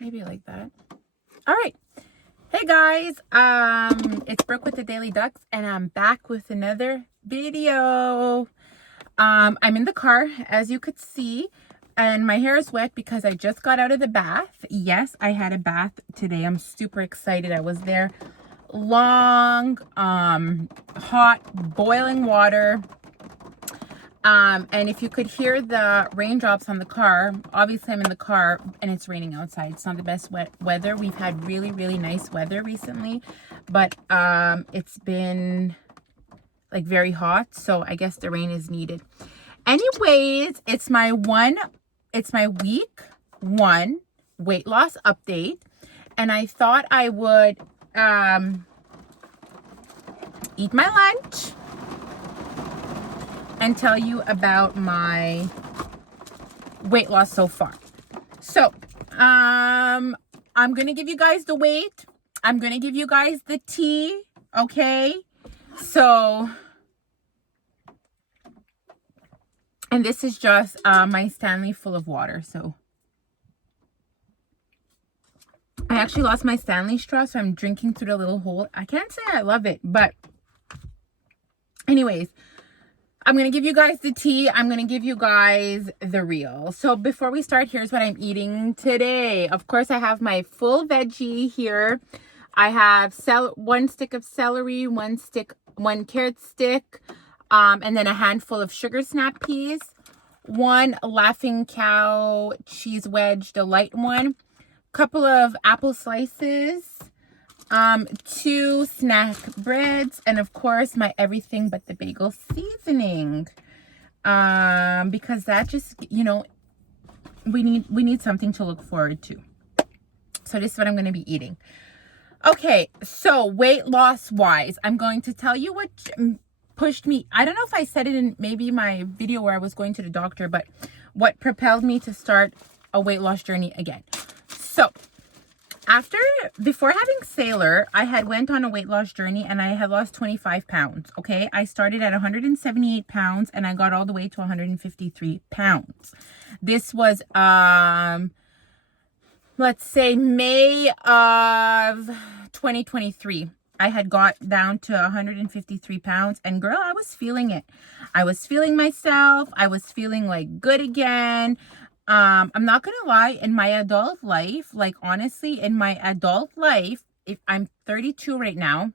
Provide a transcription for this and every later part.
Maybe like that. All right. Hey guys, it's Brooke with the Daily Ducks, and I'm back with another video. I'm in the car, as you could see, and my hair is wet because I just got out of the bath. Yes, I had a bath today. I'm super excited. I was there long, hot, boiling water. And if you could hear the raindrops on the car, obviously I'm in the car and it's raining outside. It's not the best weather. We've had really, really nice weather recently, but it's been like very hot, so I guess the rain is needed. Anyways, it's my week 1 weight loss update, and I thought I would eat my lunch and tell you about my weight loss so far. So, I'm going to give you guys the weight. I'm going to give you guys the tea, okay? So, and this is just my Stanley full of water. So, I actually lost my Stanley straw, so I'm drinking through the little hole. I can't say I love it, but anyways, I'm going to give you guys the tea. I'm going to give you guys the real. So before we start, here's what I'm eating today. Of course, I have my full veggie here. I have 1 stick of celery, 1 carrot stick, and then a handful of sugar snap peas, 1 Laughing Cow cheese wedge, the light one, couple of apple slices, 2 snack breads, and of course my everything but the bagel seasoning, because that just, you know, we need something to look forward to. So this is what I'm going to be eating. Okay, so weight loss wise, I'm going to tell you what pushed me. I don't know if I said it in maybe my video where I was going to the doctor, but what propelled me to start a weight loss journey again. So before having Sailor, I had went on a weight loss journey and I had lost 25 pounds, okay? I started at 178 pounds and I got all the way to 153 pounds. This was, let's say May of 2023. I had got down to 153 pounds and girl, I was feeling it. I was feeling myself. I was feeling like good again. I'm not gonna lie, in my adult life, like honestly, in my adult life, if I'm 32 right now,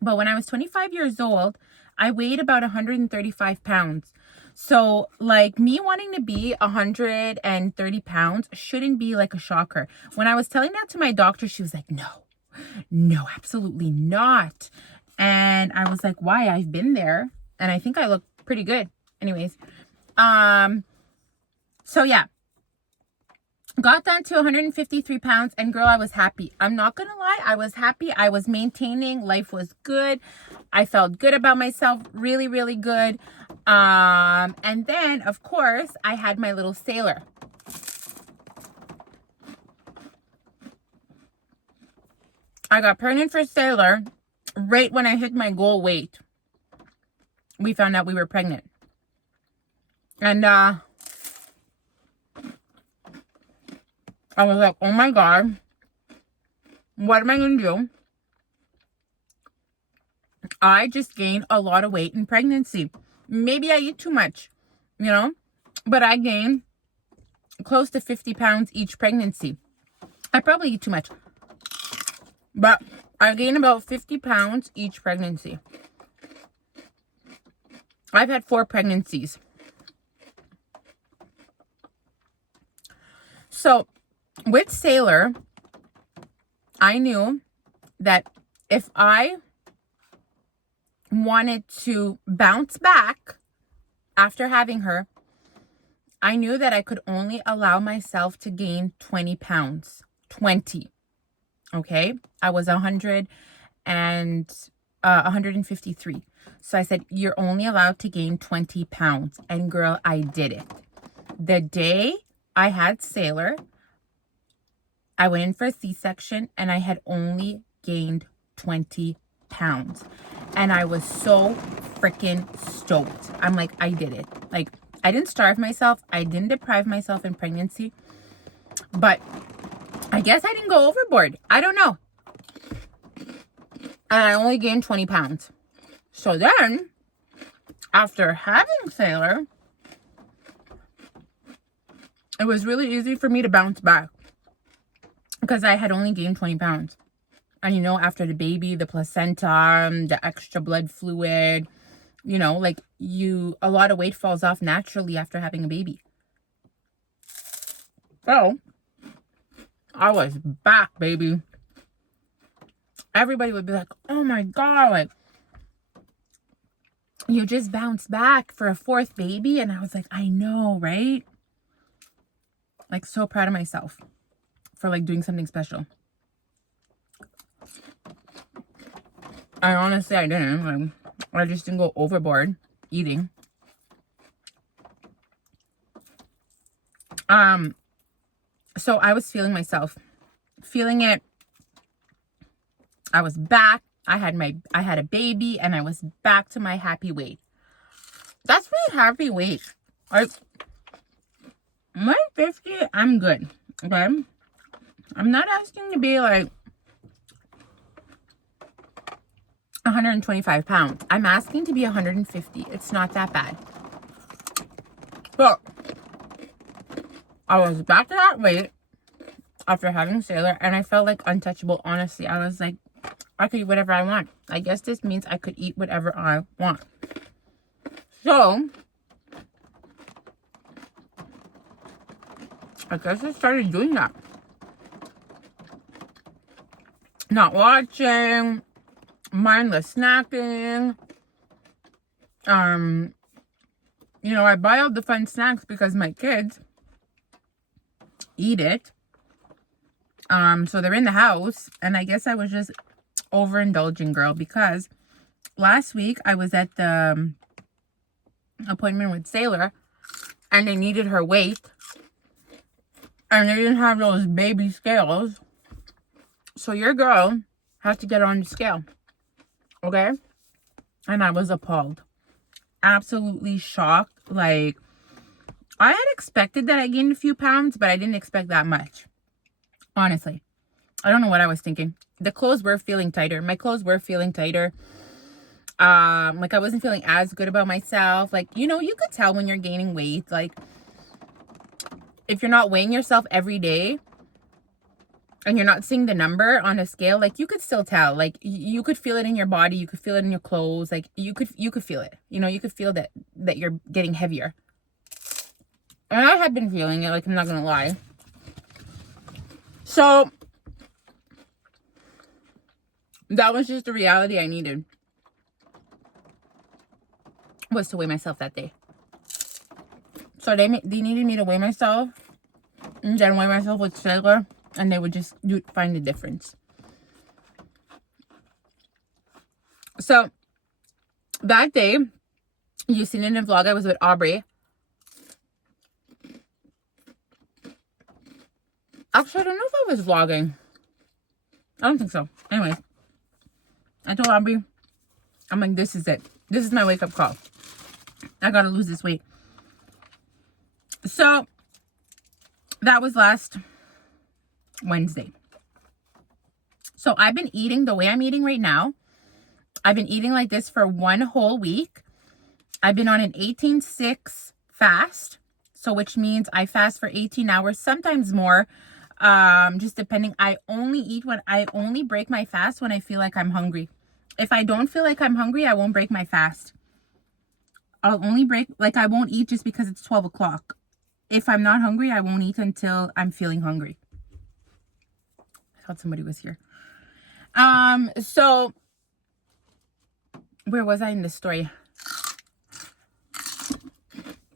but when I was 25 years old, I weighed about 135 pounds. So like me wanting to be 130 pounds shouldn't be like a shocker. When I was telling that to my doctor, she was like, no, absolutely not. And I was like, why? I've been there and I think I look pretty good. Anyways, so yeah, got down to 153 pounds and girl, I was happy. I'm not going to lie. I was happy. I was maintaining. Life was good. I felt good about myself. Really, really good. And then of course I had my little Sailor. I got pregnant for Sailor right when I hit my goal weight. We found out we were pregnant. And, I was like, oh my God, what am I going to do? I just gained a lot of weight in pregnancy. Maybe I eat too much, you know, but I gained close to 50 pounds each pregnancy. I probably eat too much, but I gained about 50 pounds each pregnancy. I've had 4 pregnancies. So with Sailor, I knew that if I wanted to bounce back after having her, I knew that I could only allow myself to gain 20 pounds. 20. Okay? I was 153. So I said, you're only allowed to gain 20 pounds. And girl, I did it. The day I had Sailor, I went in for a C-section and I had only gained 20 pounds. And I was so freaking stoked. I'm like, I did it. Like, I didn't starve myself. I didn't deprive myself in pregnancy. But I guess I didn't go overboard. I don't know. And I only gained 20 pounds. So then, after having Sailor, it was really easy for me to bounce back because I had only gained 20 pounds. And you know, after the baby, the placenta, the extra blood fluid, you know, like a lot of weight falls off naturally after having a baby. So, I was back, baby. Everybody would be like, oh my God, like, you just bounced back for a 4th baby. And I was like, I know, right? Like, so proud of myself for like doing something special. I honestly, I didn't. I just didn't go overboard eating. So I was feeling myself, feeling it. I was back. I had a baby and I was back to my happy weight. That's my happy weight. Like, my 50, I'm good. Okay. I'm not asking to be like 125 pounds. I'm asking to be 150. It's not that bad. But I was back to that weight after having Sailor and I felt like untouchable. Honestly, I was like, I could eat whatever I want. I guess this means I could eat whatever I want. So, I guess I started doing that. Not watching, mindless snacking. You know, I buy all the fun snacks because my kids eat it. So they're in the house, and I guess I was just overindulging, girl, because last week I was at the appointment with Sailor and they needed her weight and they didn't have those baby scales, so your girl had to get on the scale. Okay. And I was appalled, absolutely shocked. Like, I had expected that I gained a few pounds, but I didn't expect that much. Honestly, I don't know what I was thinking. The clothes were feeling tighter. My clothes were feeling tighter. Like, I wasn't feeling as good about myself. Like, you know, you could tell when you're gaining weight. Like, if you're not weighing yourself every day and you're not seeing the number on a scale, like, you could still tell. Like, you could feel it in your body. You could feel it in your clothes. Like, you could feel it. You know, you could feel that you're getting heavier. And I had been feeling it, like, I'm not gonna lie. So that was just the reality I needed, was to weigh myself that day. So they needed me to weigh myself and then weigh myself with Sailor, and they would just find the difference. So that day, you've seen in the vlog, I was with Aubrey. Actually, I don't know if I was vlogging. I don't think so. Anyways, I told Aubrey, I'm like, this is it. This is my wake-up call. I gotta lose this weight. So that was last Wednesday. So I've been eating the way I'm eating right now. I've been eating like this for 1 whole week. I've been on an 18-6 fast. So which means I fast for 18 hours, sometimes more. Just depending. I only break my fast when I feel like I'm hungry. If I don't feel like I'm hungry, I won't break my fast. I'll only break, like, I won't eat just because it's 12 o'clock. If I'm not hungry, I won't eat until I'm feeling hungry. I thought somebody was here. So where was I in this story?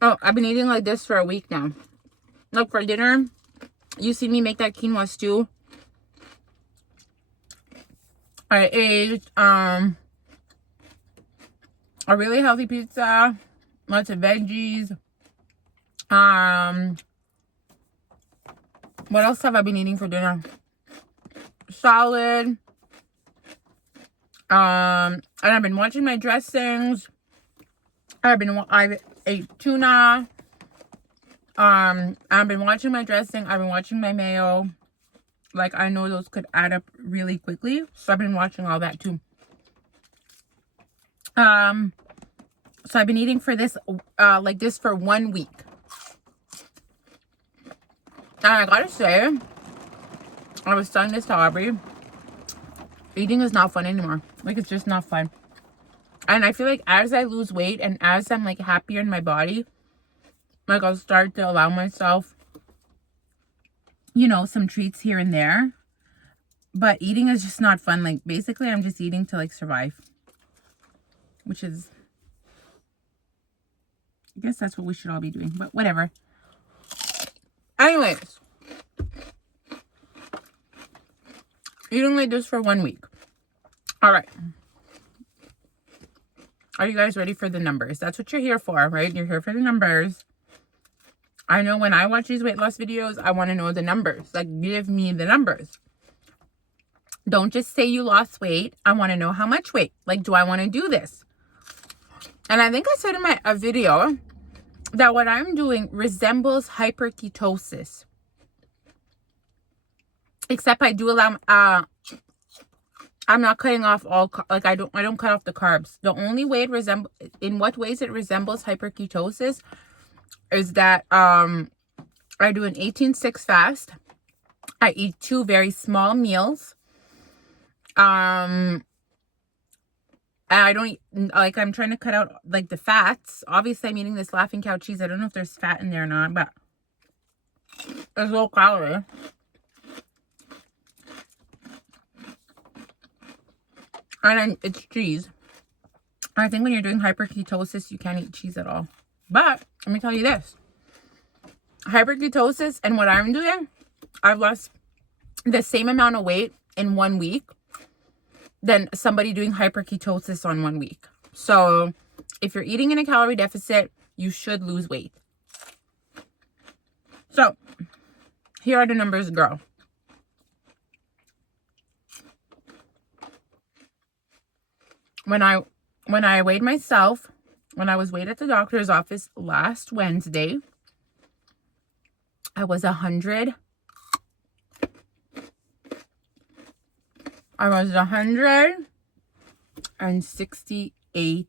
Oh, I've been eating like this for a week now. Look, for dinner, you see me make that quinoa stew. I ate a really healthy pizza, lots of veggies. What else have I been eating for dinner? Salad. And I've been watching my dressings. I ate tuna. I've been watching my dressing. I've been watching my mayo. Like, I know those could add up really quickly. So I've been watching all that too. So I've been eating for this, like this for 1 week. And I gotta say, I was telling this to Aubrey, eating is not fun anymore. Like, it's just not fun. And I feel like as I lose weight and as I'm like happier in my body, like I'll start to allow myself, you know, some treats here and there. But eating is just not fun. Like, basically I'm just eating to like survive. Which is, I guess that's what we should all be doing. But whatever. Anyways. Eating like this for 1 week. All right. Are you guys ready for the numbers? That's what you're here for, right? You're here for the numbers. I know when I watch these weight loss videos, I want to know the numbers. Like, give me the numbers. Don't just say you lost weight. I want to know how much weight. Like, do I want to do this? And I think I said in my video that what I'm doing resembles hyperketosis. Except I do allow, I'm not cutting off all, like I don't cut off the carbs. The only way in what ways it resembles hyperketosis is that, I do an 18-6 fast. I eat 2 very small meals. And I don't eat, like, I'm trying to cut out like the fats. Obviously I'm eating this Laughing Cow cheese. I don't know if there's fat in there or not, but it's low calorie. And it's cheese. I think when you're doing hyperketosis, you can't eat cheese at all. But let me tell you this. Hyperketosis and what I'm doing, I've lost the same amount of weight in 1 week than somebody doing hyperketosis on 1 week. So if you're eating in a calorie deficit, you should lose weight. So here are the numbers, girl. When I weighed myself, when I was weighed at the doctor's office last Wednesday, I was 168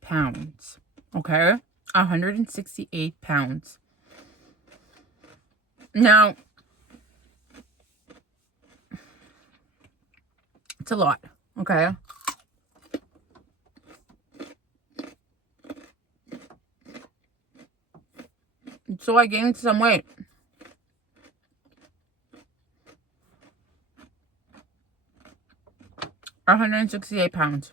pounds. Okay? 168 pounds. Now, it's a lot. Okay? So I gained some weight. Are 168 pounds.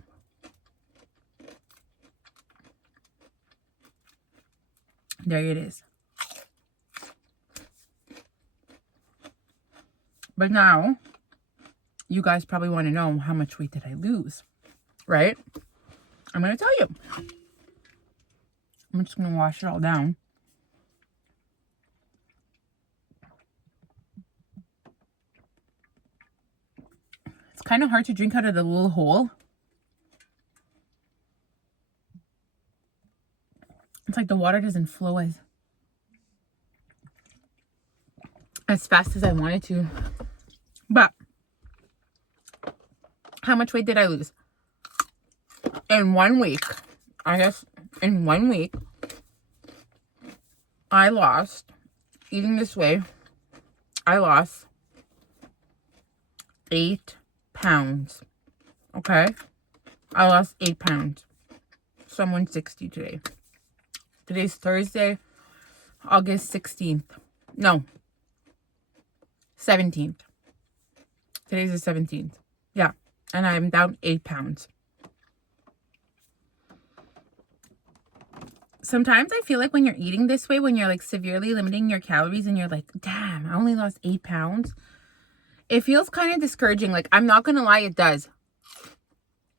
There it is. But now, you guys probably want to know how much weight did I lose, right? I'm going to tell you. I'm just going to wash it all down. It's kind of hard to drink out of the little hole. It's like the water doesn't flow as fast as I wanted to. But how much weight did I lose? In 1 week, I guess in 1 week, I lost, eating this way, I lost 8 pounds. Okay? I lost 8 pounds. So I'm 160 today. Today's Thursday, August 16th. No. 17th. Today's the 17th. Yeah. And I'm down 8 pounds. Sometimes I feel like when you're eating this way, when you're like severely limiting your calories and you're like, damn, I only lost 8 pounds. It feels kind of discouraging. Like, I'm not going to lie, it does.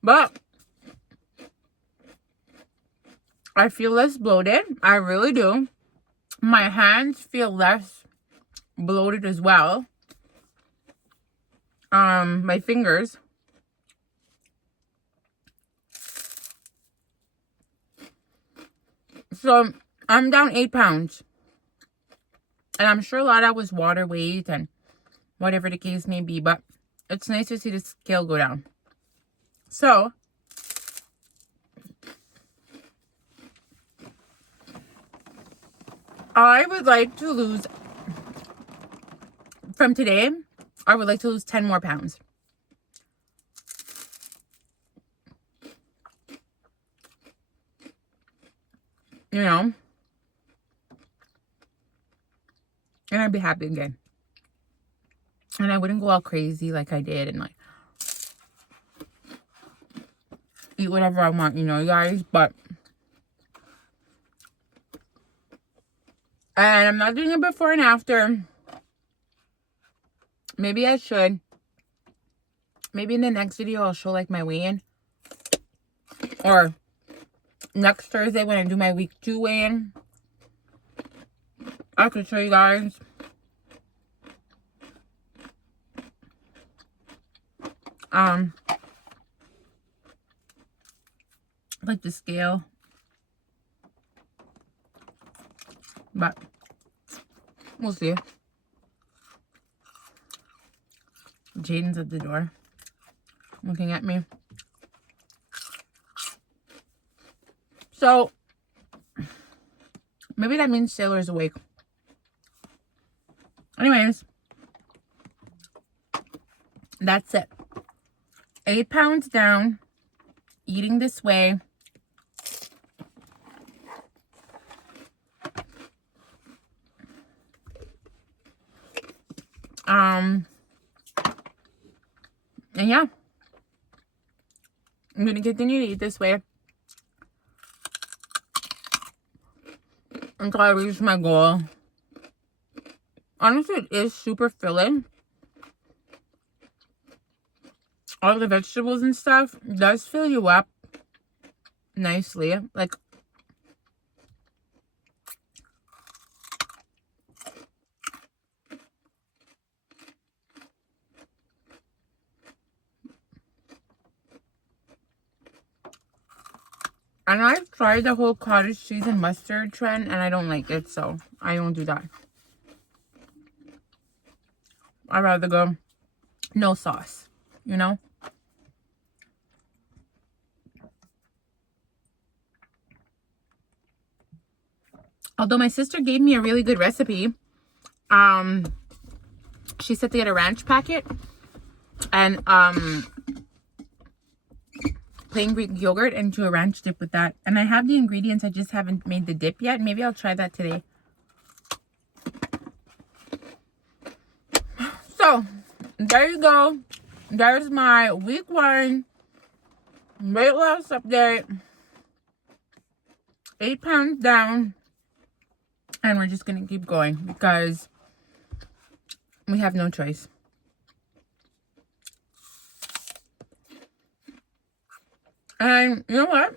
But I feel less bloated. I really do. My hands feel less bloated as well. My fingers. So I'm down 8 pounds. And I'm sure a lot of that was water weight and whatever the case may be. But it's nice to see the scale go down. So I would like to lose, from today, I would like to lose 10 more pounds. You know? And I'd be happy again. And I wouldn't go all crazy like I did and like eat whatever I want, you know, guys. But and I'm not doing it before and after. Maybe I should. Maybe in the next video I'll show like my weigh-in. Or next Thursday when I do my week 2 weigh-in, I could show you guys. Like the scale. But we'll see. Jaden's at the door looking at me. So maybe that means Sailor's awake. Anyways, that's it. 8 pounds down, eating this way. And yeah, I'm gonna continue to eat this way until I reach my goal. Honestly, it is super filling. All the vegetables and stuff does fill you up nicely. Like, and I've tried the whole cottage cheese and mustard trend, and I don't like it, so I don't do that. I'd rather go no sauce, you know? Although my sister gave me a really good recipe. She said to get a ranch packet and plain Greek yogurt and do a ranch dip with that. And I have the ingredients, I just haven't made the dip yet. Maybe I'll try that today. So there you go. There's my week 1 weight loss update. 8 pounds down. And we're just gonna keep going because we have no choice. And you know what?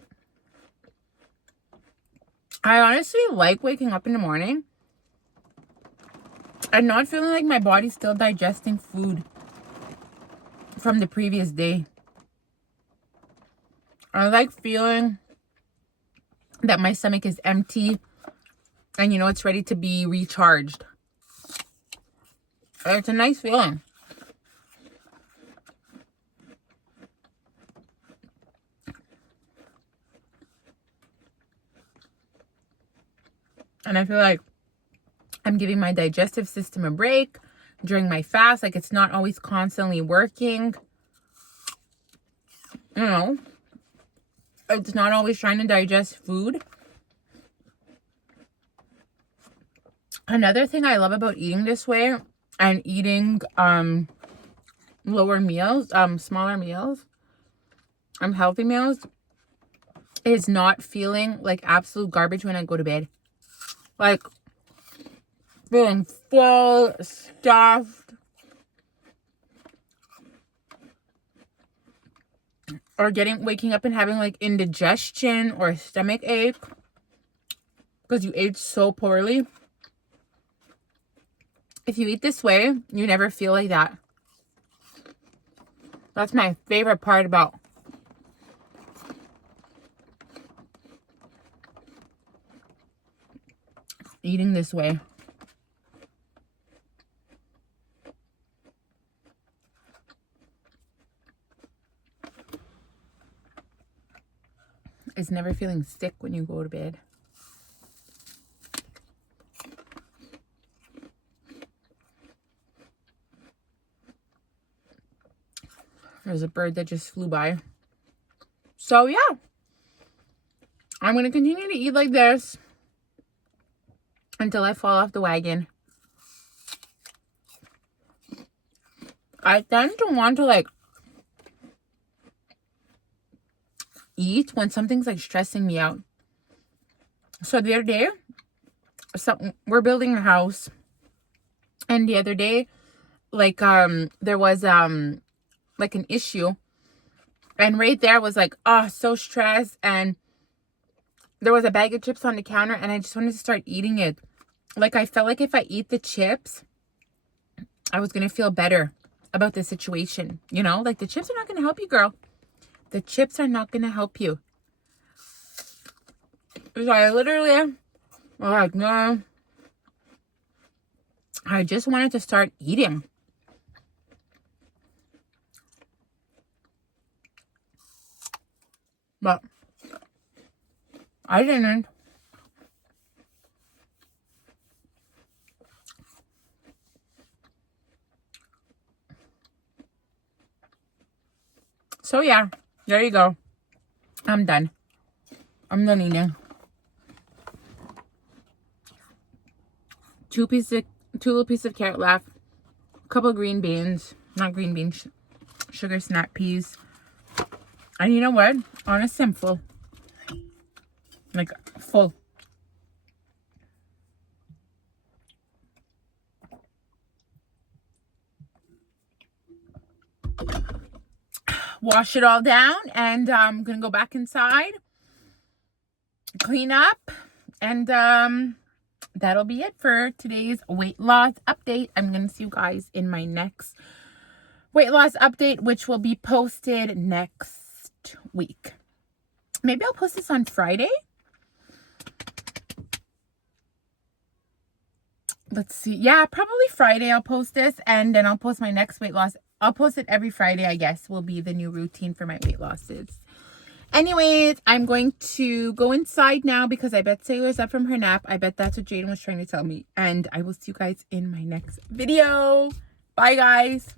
I honestly like waking up in the morning and not feeling like my body's still digesting food from the previous day. I like feeling that my stomach is empty and, you know, it's ready to be recharged. It's a nice feeling. And I feel like I'm giving my digestive system a break during my fast. Like, it's not always constantly working. You know, it's not always trying to digest food. Another thing I love about eating this way and eating lower meals, smaller meals, healthy meals, is not feeling like absolute garbage when I go to bed. Like, feeling full, stuffed, or waking up and having like indigestion or stomach ache because you ate so poorly. If you eat this way, you never feel like that. That's my favorite part about eating this way. is never feeling sick when you go to bed. There's a bird that just flew by. So yeah, I'm going to continue to eat like this until I fall off the wagon. I tend to want to like eat when something's like stressing me out. So the other day, we're building a house, and the other day, like there was like an issue, and right there was like, oh, so stressed, and there was a bag of chips on the counter, and I just wanted to start eating it. Like I felt like if I eat the chips, I was gonna feel better about the situation, you know? Like the chips are not gonna help you, girl. The chips are not gonna help you. So I literally was like, no, I just wanted to start eating. But I didn't. So yeah, there you go. I'm done. I'm done eating. Two little pieces of carrot left. A couple green beans. Not green beans. Sugar snap peas. And you know what? Honestly, I'm full. Like, full. Wash it all down, and I'm gonna go back inside, clean up, and that'll be it for today's weight loss update. I'm gonna see you guys in my next weight loss update, which will be posted next week. Maybe I'll post this on Friday. Let's see. Yeah, probably Friday I'll post this, and then I'll post my next weight loss. I'll post it every Friday, I guess, will be the new routine for my weight losses. Anyways, I'm going to go inside now because I bet Sailor's up from her nap. I bet that's what Jaden was trying to tell me. And I will see you guys in my next video. Bye, guys.